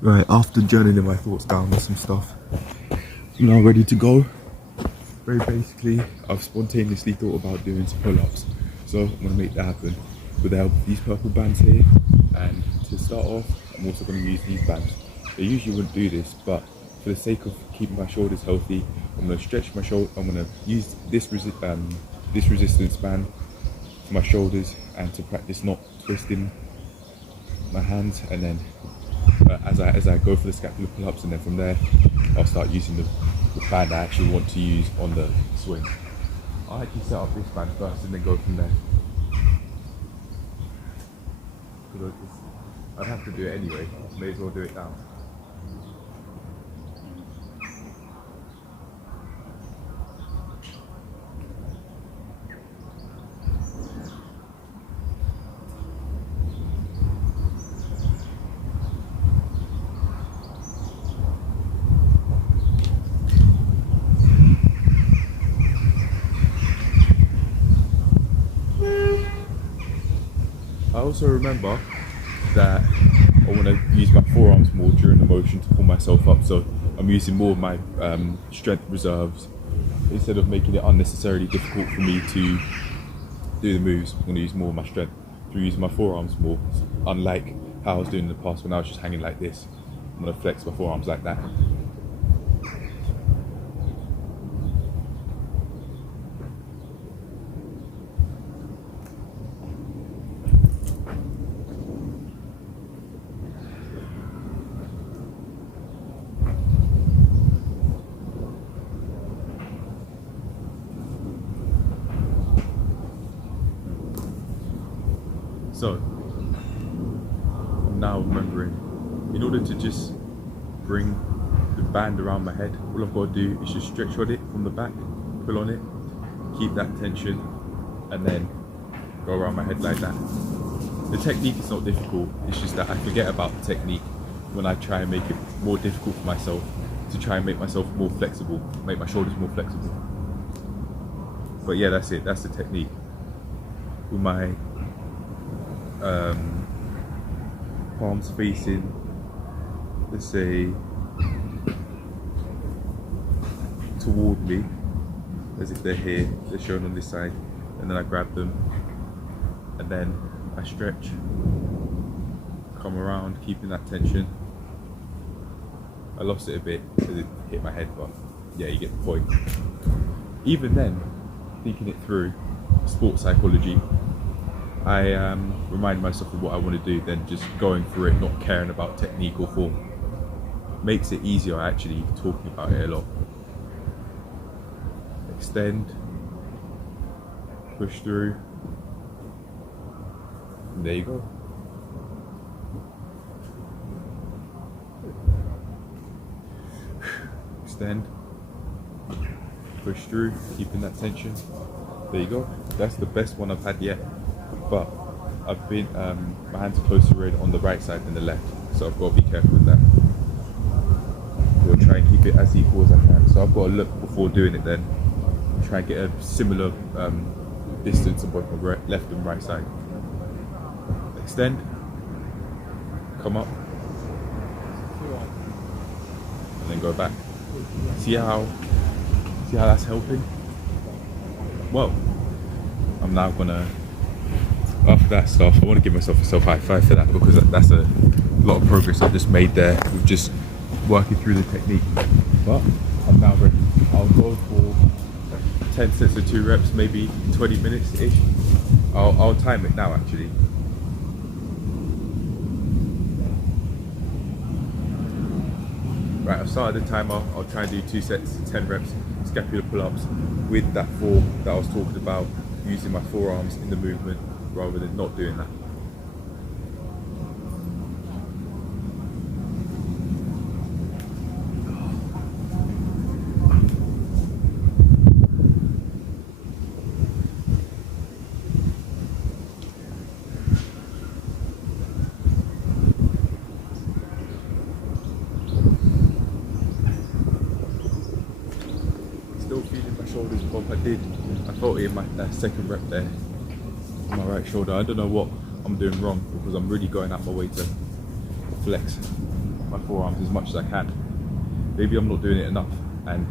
Right, after journaling my thoughts down with some stuff, I'm now ready to go. Very basically, I've spontaneously thought about doing some pull-ups, so I'm going to make that happen with the help of these purple bands here. And to start off, I'm also going to use these bands. I usually wouldn't do this, but for the sake of keeping my shoulders healthy, I'm going to stretch my shoulder. I'm going to use this resistance band for my shoulders and to practice not twisting my hands, and then as I go for the scapular pull-ups, and then from there I'll start using the band I actually want to use on the swing. I'll actually set up this band first and then go from there. I'd have to do it anyway, may as well do it now. I also remember that I want to use my forearms more during the motion to pull myself up, so I'm using more of my strength reserves instead of making it unnecessarily difficult for me to do the moves. I'm going to use more of my strength through using my forearms more, unlike how I was doing in the past when I was just hanging like this. I'm going to flex my forearms like that. So, I'm now remembering, in order to just bring the band around my head, all I've got to do is just stretch on it from the back, pull on it, keep that tension, and then go around my head like that. The technique is not difficult, it's just that I forget about the technique when I try and make it more difficult for myself, to try and make myself more flexible, make my shoulders more flexible. But yeah, that's it, that's the technique. With my palms facing, let's say, toward me, as if they're here, they're shown on this side, and then I grab them, and then I stretch, come around, keeping that tension. I lost it a bit because it hit my head, but yeah, you get the point. Even then, thinking it through, sports psychology, I remind myself of what I want to do, then just going through it, not caring about technique or form. Makes it easier actually talking about it a lot. Extend, push through, and there you go. Extend, push through, keeping that tension. There you go. That's the best one I've had yet. But I've been, my hands are closer on the right side than the left, so I've got to be careful with that. We'll try and keep it as equal as I can. So I've got to look before doing it then, try and get a similar distance on both my left and right side. Extend, come up, and then go back. See how that's helping? Well, I'm now gonna, after that stuff, I want to give myself a self-high five for that, because that's a lot of progress I've just made there with just working through the technique. But I'm now ready. I'll go for 10 sets of 2 reps, maybe 20 minutes-ish. I'll time it now actually. Right, I've started the timer. I'll try and do 2 sets, 10 reps, scapular pull-ups with that form that I was talking about, using my forearms in the movement rather than not doing that. Still feeling my shoulders bump. I felt it in my second rep there. My right shoulder. I don't know what I'm doing wrong, because I'm really going out my way to flex. my forearms as much as I can. Maybe I'm not doing it enough, and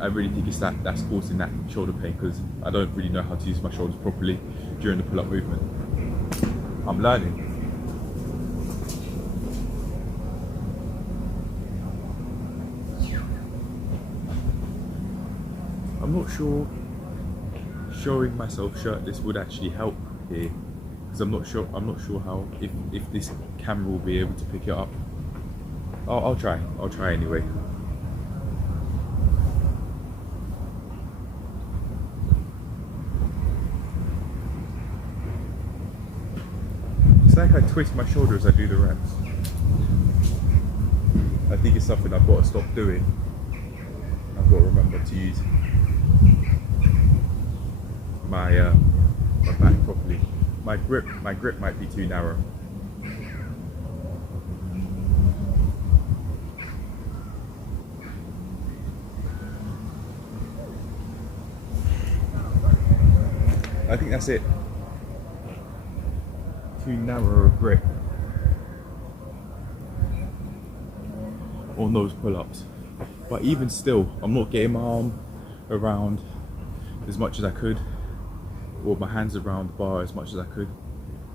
I really think it's that's causing that shoulder pain, because I don't really know how to use my shoulders properly during the pull-up movement. I'm learning. I'm not sure showing myself shirtless would actually help here, because I'm not sure how, if this camera will be able to pick it up. I'll try anyway. It's like I twist my shoulder as I do the reps. I think it's something I've got to stop doing. I've got to remember to use my back properly. My grip might be too narrow. I think that's it. Too narrow a grip on those pull-ups. But even still, I'm not getting my arm around as much as I could, or my hands around the bar as much as I could.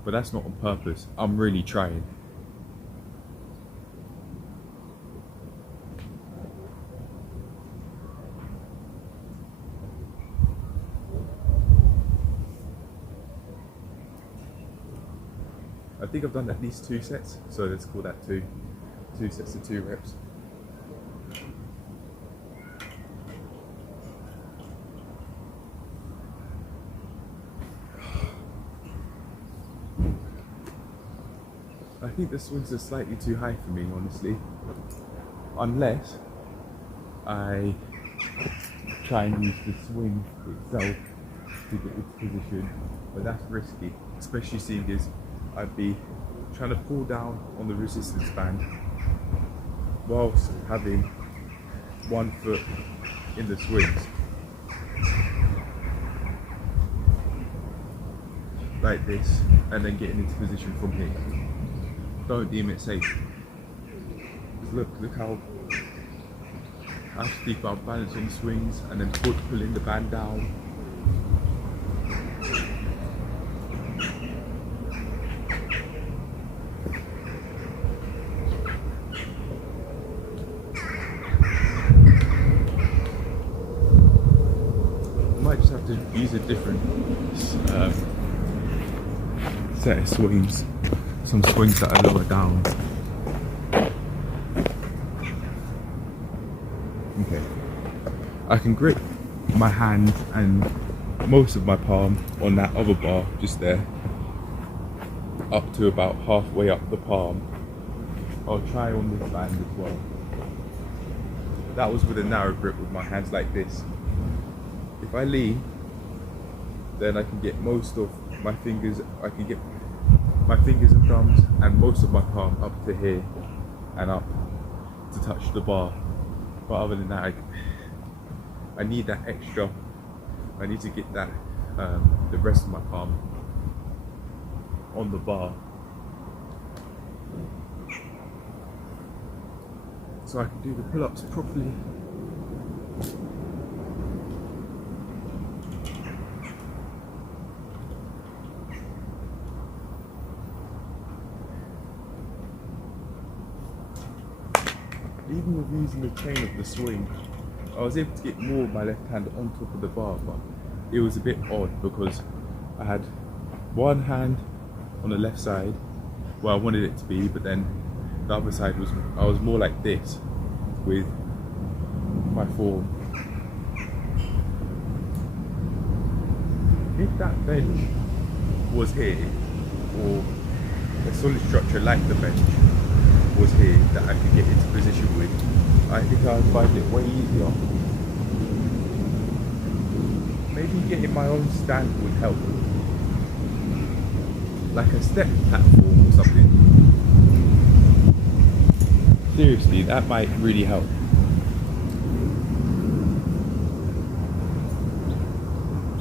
But that's not on purpose. I'm really trying. I think I've done at least 2 sets, so let's call that 2 sets of 2 reps. I think the swings are slightly too high for me, honestly. Unless I try and use the swing itself to get its position, but that's risky, especially seeing as I'd be trying to pull down on the resistance band whilst having one foot in the swings. Like this, and then getting into position from here. Don't deem it safe. Just look how I have to keep our balance on the swings and then pulling the band down. Might just have to use a different set of swings, some swings that are lower down. Okay, I can grip my hand and most of my palm on that other bar just there, up to about halfway up the palm. I'll try on this band as well. That was with a narrow grip with my hands like this. If I lean, then I can get most of my fingers, I can get my fingers and thumbs and most of my palm up to here and up to touch the bar. But other than that, I need that extra, I need to get that, the rest of my palm on the bar, so I can do the pull-ups properly. Even with using the chain of the swing, I was able to get more of my left hand on top of the bar, but it was a bit odd because I had one hand on the left side where I wanted it to be, but then the other side was, I was more like this with my form. If that bench was here, or a solid structure like the bench was here that I could get into position with, I think I would find it way easier. Maybe getting my own stand would help, like a step platform or something. Seriously, that might really help.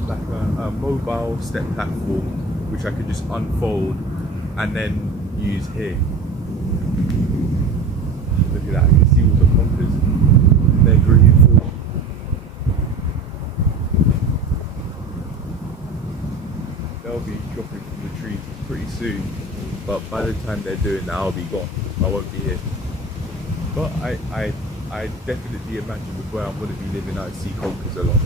Like a mobile step platform which I could just unfold and then use here. they'll be dropping from the trees pretty soon. But by the time they're doing that, I'll be gone. I won't be here. But I definitely imagine with where I'm going to be living, I see conkers a lot.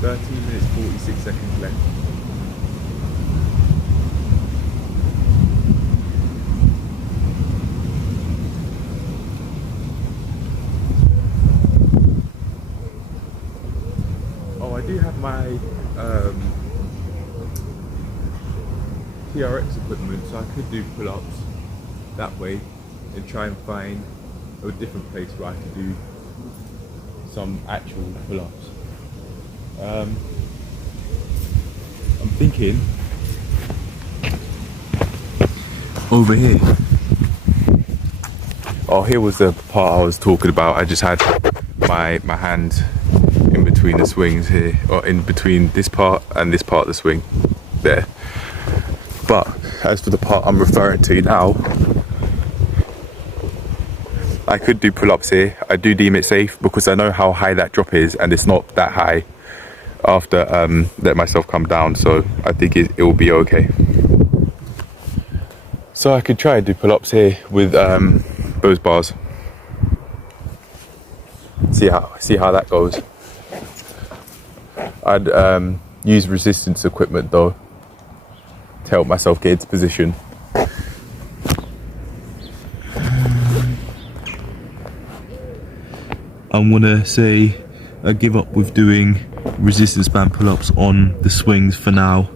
.13 minutes 46 seconds left. Oh, I do have my TRX equipment, so I could do pull-ups that way and try and find a different place where I could do some actual pull-ups. I'm thinking over here. Oh, here was the part I was talking about. I just had my hand in between the swings here, or in between this part and this part of the swing there. But as for the part I'm referring to now, I could do pull-ups here. I do deem it safe because I know how high that drop is, and it's not that high after let myself come down, so I think it will be okay. So I could try and do pull-ups here with those bars. See how that goes. I'd use resistance equipment though to help myself get into position. I'm gonna say I give up with doing resistance band pull-ups on the swings for now,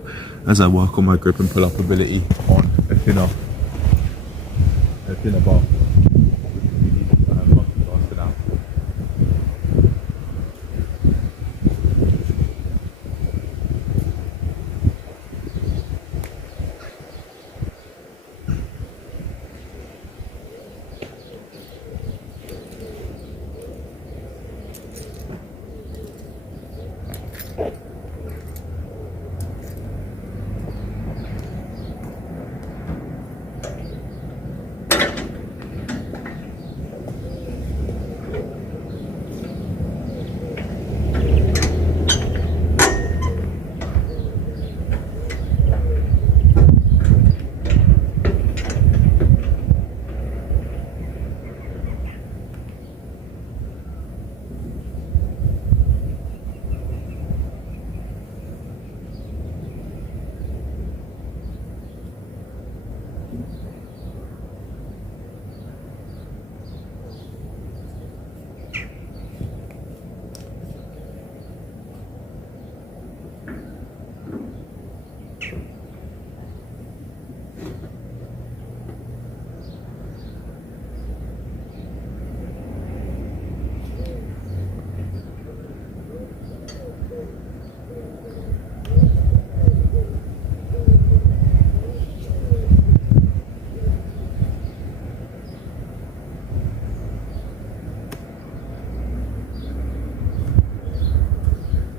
as I work on my grip and pull-up ability on a thinner bar.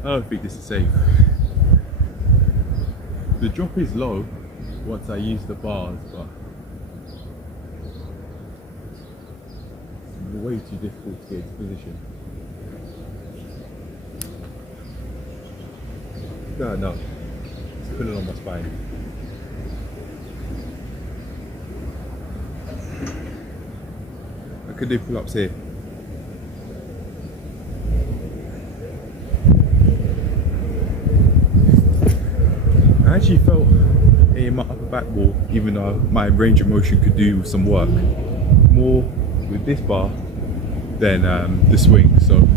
I don't think this is safe. The drop is low once I use the bars, but it's way too difficult to get into position. No, it's pulling on my spine. I could do pull-ups here. I actually felt in my upper back wall, even though my range of motion could do some work more with this bar than the swing. So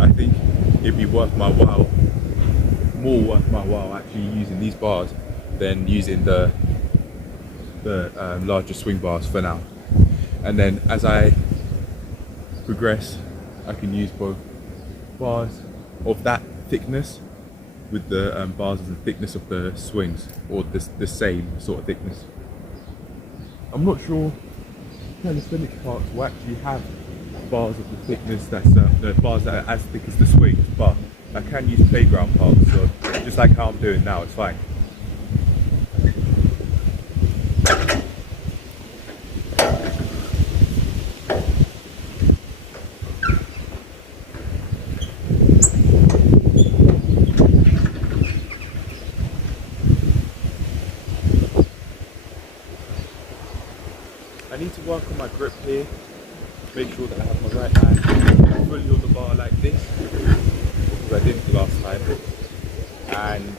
I think it'd be more worth my while actually using these bars than using the larger swing bars for now. And then as I progress, I can use both bars of that thickness with the bars of the thickness of the swings, or the same sort of thickness. I'm not sure calisthenics parks will actually have bars of the thickness that's the bars that are as thick as the swings, but I can use playground parks, so just like how I'm doing now, it's fine. need to work on my grip here, make sure that I have my right hand fully on the bar like this, because I didn't last time, and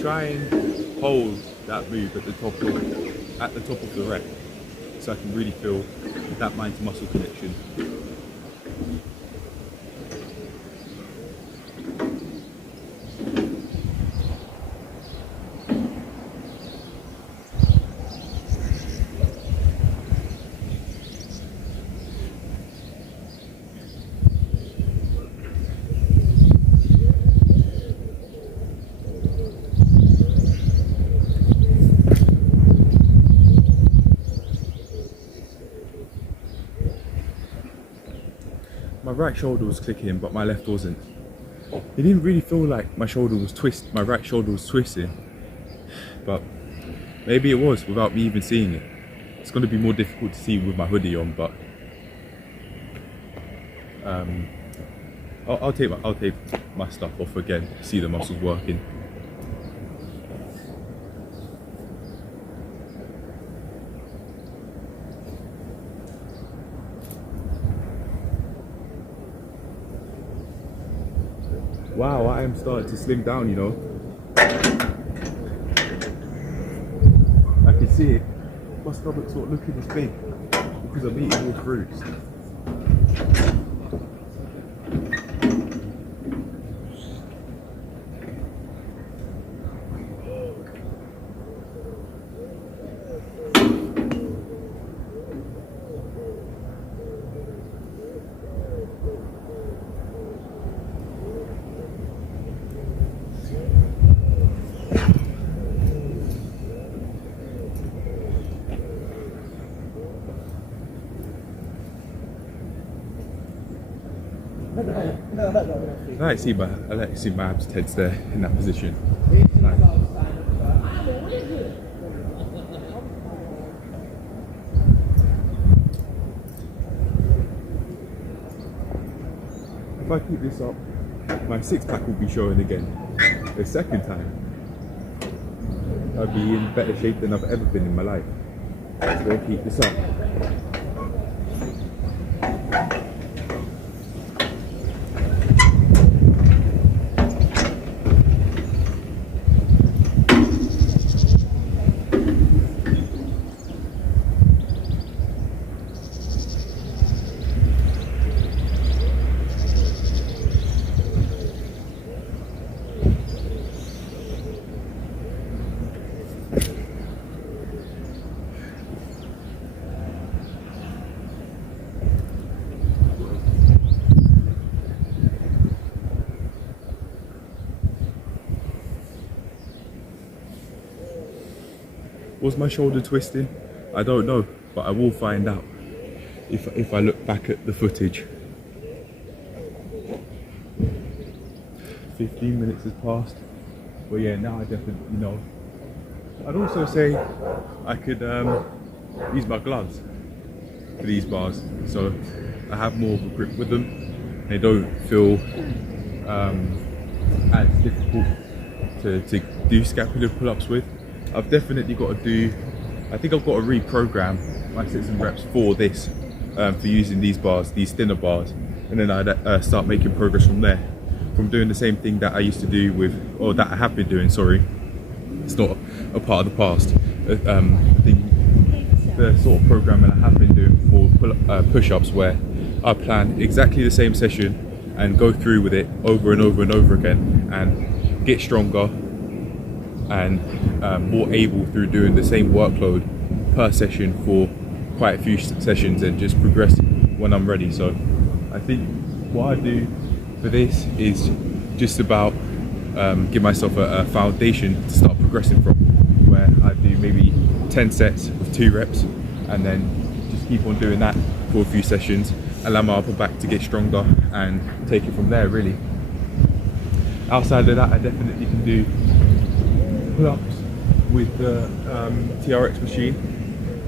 try and hold that move at the top of the rep, so I can really feel that mind to muscle connection. My right shoulder was clicking, but my left wasn't. It didn't really feel like my right shoulder was twisting, but maybe it was without me even seeing it. It's going to be more difficult to see with my hoodie on, but I'll take my stuff off again, see the muscles working. Wow, I am starting to slim down, you know. I can see it. My stomach's not looking as big because I'm eating more fruits. I like to see my abs tense there in that position. Nice. If I keep this up, my six pack will be showing again. The second time, I'll be in better shape than I've ever been in my life. So I'll keep this up. Was my shoulder twisting? I don't know, but I will find out if I look back at the footage. 15 minutes has passed, but yeah, now I definitely know. I'd also say I could use my gloves for these bars, so I have more of a grip with them. They don't feel as difficult to do scapular pull-ups with. I've definitely got to do, I think I've got to reprogram my sets and reps for this, for using these bars, these thinner bars, and then I'd start making progress from there. From doing the same thing that I used to do with, or that I have been doing, sorry. It's not a part of the past. The sort of programming I have been doing for push-ups, where I plan exactly the same session and go through with it over and over and over again and get stronger and more able through doing the same workload per session for quite a few sessions and just progress when I'm ready. So I think what I do for this is just about give myself a foundation to start progressing from, where I do maybe 10 sets with 2 reps and then just keep on doing that for a few sessions, allow my upper back to get stronger and take it from there really. Outside of that, I definitely can do pull-ups with the TRX machine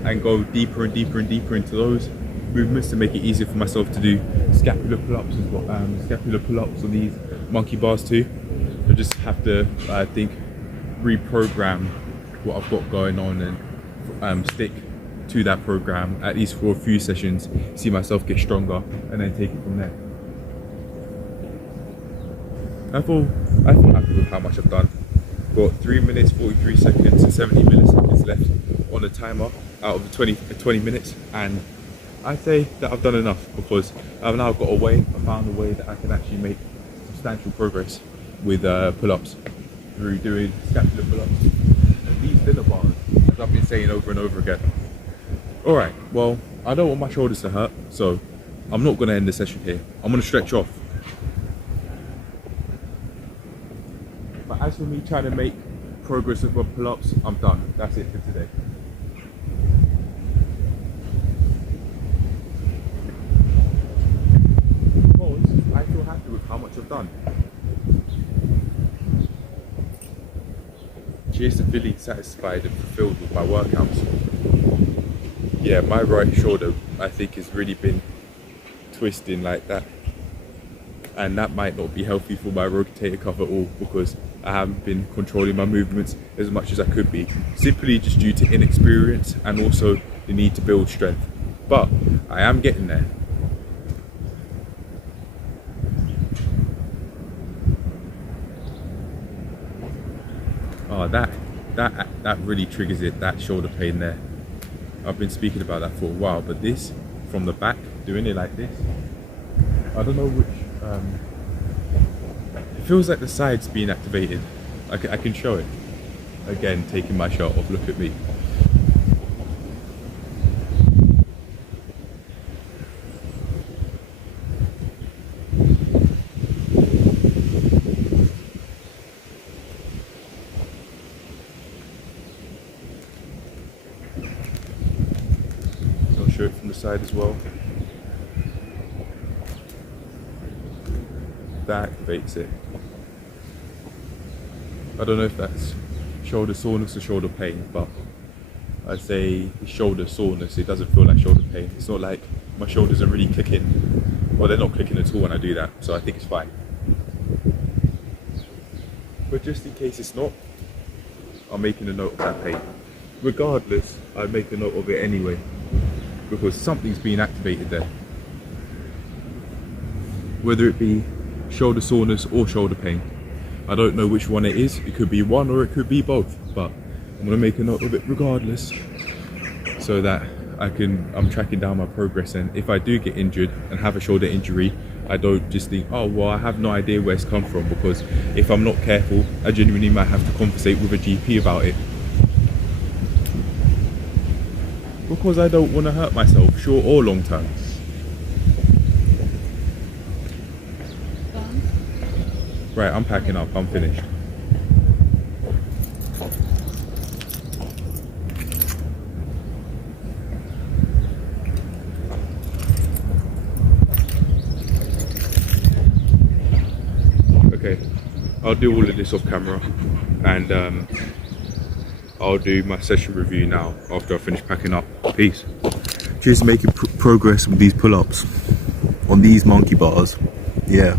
and go deeper and deeper and deeper into those movements to make it easier for myself to do scapular pull-ups as well, scapular pull-ups on these monkey bars too. I just have to, I think, reprogram what I've got going on and stick to that program, at least for a few sessions, see myself get stronger, and then take it from there. I feel happy with how much I've done. Got 3 minutes 43 seconds and 70 milliseconds left on the timer out of the 20 minutes, and I'd say that I've done enough, because I've now got I found a way that I can actually make substantial progress with pull-ups through doing scapular pull-ups and these dinner bars, as I've been saying over and over again. Alright, well, I don't want my shoulders to hurt, so I'm not going to end the session here. I'm going to stretch off. But as for me trying to make progress with my pull-ups, I'm done. That's it for today. Because I feel happy with how much I've done. Cheers to feeling satisfied and fulfilled with my workouts. Yeah, my right shoulder, I think, has really been twisting like that. And that might not be healthy for my rotator cuff at all, because I haven't been controlling my movements as much as I could be, simply just due to inexperience and also the need to build strength. But I am getting there. Oh, that really triggers it, that shoulder pain there. I've been speaking about that for a while, but this, from the back, doing it like this, I don't know which, it feels like the side's being activated. I can show it. Again, taking my shirt off, look at me. Show it from the side as well. That activates it. I don't know if that's shoulder soreness or shoulder pain, but I say shoulder soreness. It doesn't feel like shoulder pain. It's not like my shoulders are really clicking. Well, they're not clicking at all when I do that, so I think it's fine. But just in case it's not, I'm making a note of that pain. Regardless, I make a note of it anyway, because something's being activated there. Whether it be shoulder soreness or shoulder pain, I don't know which one it is. It could be one or it could be both, but I'm gonna make a note of it regardless, so that I'm tracking down my progress, and if I do get injured and have a shoulder injury, I don't just think, oh well, I have no idea where it's come from, because if I'm not careful, I genuinely might have to conversate with a GP about it. Because I don't want to hurt myself, short or long term. Right, I'm packing up, I'm finished. Okay, I'll do all of this off camera, and I'll do my session review now after I finish packing up. Peace. Cheers to making progress with these pull-ups on these monkey bars. Yeah.